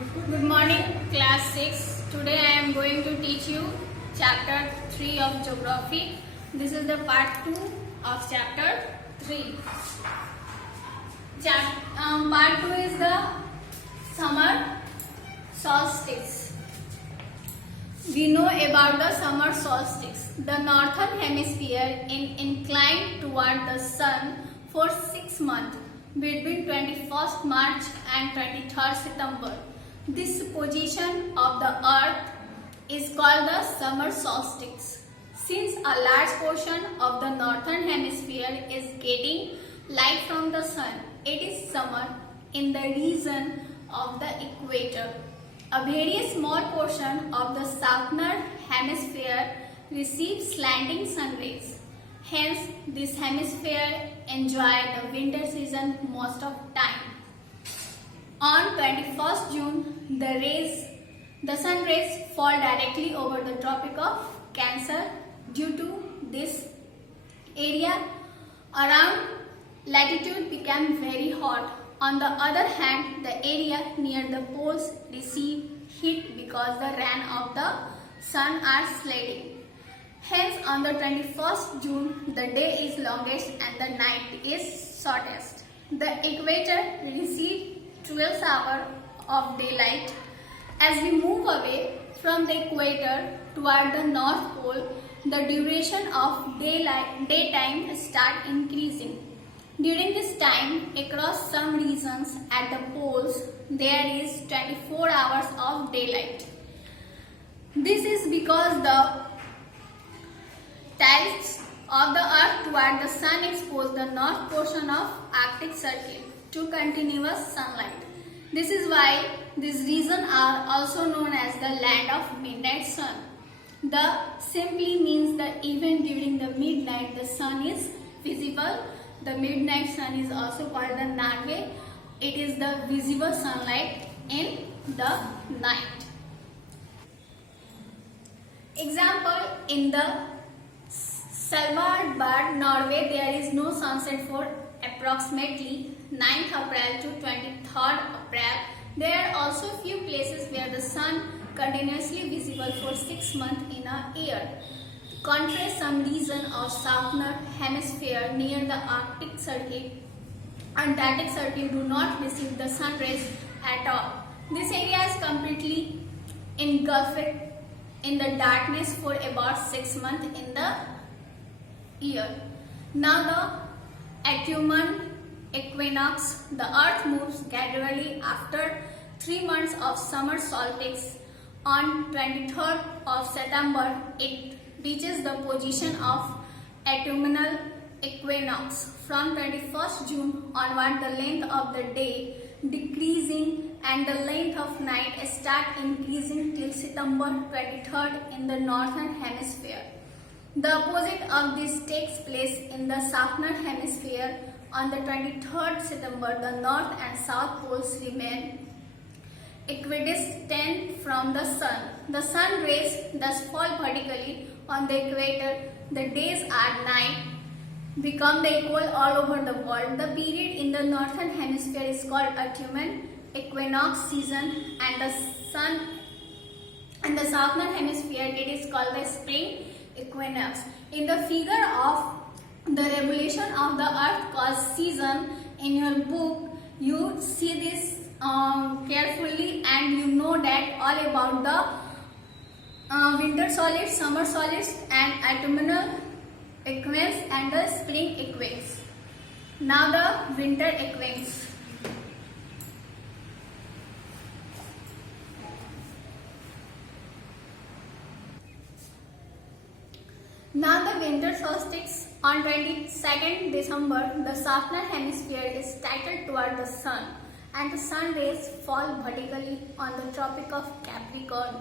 Good morning, class 6. Today I am going to teach you chapter 3 of geography. This is the part 2 of chapter 3. Part 2 is the summer solstice. We know about the summer solstice. The northern hemisphere is inclined toward the sun for 6 months between 21st March and 23rd September. This position of the earth is called the summer solstice. Since a large portion of the northern hemisphere is getting light from the sun, it is summer in the region of the equator. A very small portion of the southern hemisphere receives slanting sun rays. Hence, this hemisphere enjoy the winter season most of time. On 21st June, the sun rays fall directly over the Tropic of Cancer. Due to this, area around latitude became very hot. On the other hand, the area near the poles receive heat because the rays of the sun are sliding. Hence, on the 21st June, the day is longest and the night is shortest. The equator receives 12 hours of daylight. As we move away from the equator toward the North Pole, the duration of daytime starts increasing. During this time, across some regions at the poles, there is 24 hours of daylight. This is because the tides of the earth toward the sun expose the north portion of Arctic Circle to continuous sunlight. This is why this region are also known as the land of midnight sun. The simply means that even during the midnight the sun is visible. The midnight sun is also called the Norway. It is the visible sunlight in the night. Example, in the Svalbard, Norway, there is no sunset for approximately 9th April to 23rd April. There are also few places where the sun continuously visible for 6 months in a year. Contrast some region of southern hemisphere near the Arctic Circle, Antarctic Circle do not receive the sun rays at all. This area is completely engulfed in the darkness for about 6 months in the year. Now the autumn equinox, the earth moves gradually after 3 months of summer solstice. On 23rd of September, it reaches the position of autumnal equinox. From 21st June onward, the length of the day decreasing and the length of night start increasing till September 23rd in the northern hemisphere. The opposite of this takes place in the southern hemisphere. On the 23rd September, the north and south poles remain equidistant from the sun. The sun rays thus fall vertically on the equator. The days and night become the equal all over the world. The period in the northern hemisphere is called autumn equinox season, and the southern hemisphere it is called the spring equinox. In the figure of the revolution of the earth cause season in your book, you see this carefully and you know that all about the winter solstice, summer solstice and autumnal equinox and the spring equinox. Now the winter equinox. Now the winter solstice on 22nd December, the southern hemisphere is tilted toward the sun and the sun rays fall vertically on the Tropic of Capricorn.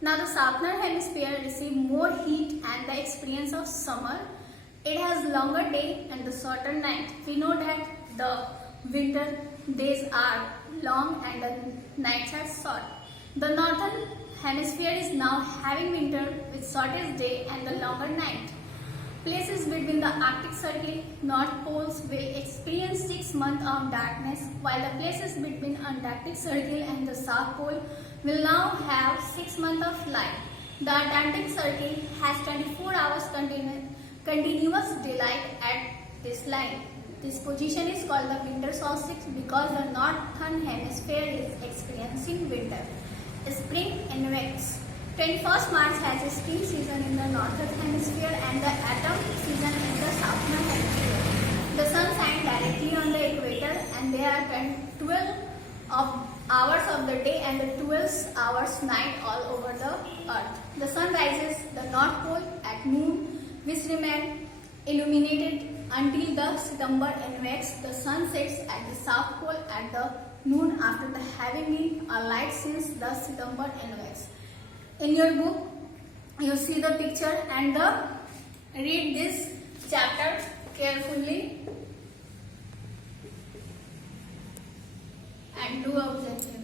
Now the southern hemisphere receives more heat and the experience of summer. It has longer day and the shorter night. We know that the winter days are long and the nights are short. The northern hemisphere is now having winter with shortest day and the longer night. Places between the Arctic Circle, North Poles will experience 6 months of darkness, while the places between Antarctic Circle and the South Pole will now have 6 months of light. The Atlantic Circle has 24 hours continuous daylight at this line. This position is called the winter solstice because the northern hemisphere is experiencing winter. Spring NOx. 21st March has a spring season in the northern hemisphere and the autumn season in the southern hemisphere. The sun shines directly on the equator and there are 12 hours of the day and the 12 hours night all over the earth. The sun rises the North Pole at noon, which remains illuminated until the September NOx. The sun sets at the South Pole at the noon after the having been a light since the September NOx. In your book, you see the picture and read this chapter carefully and do objectives.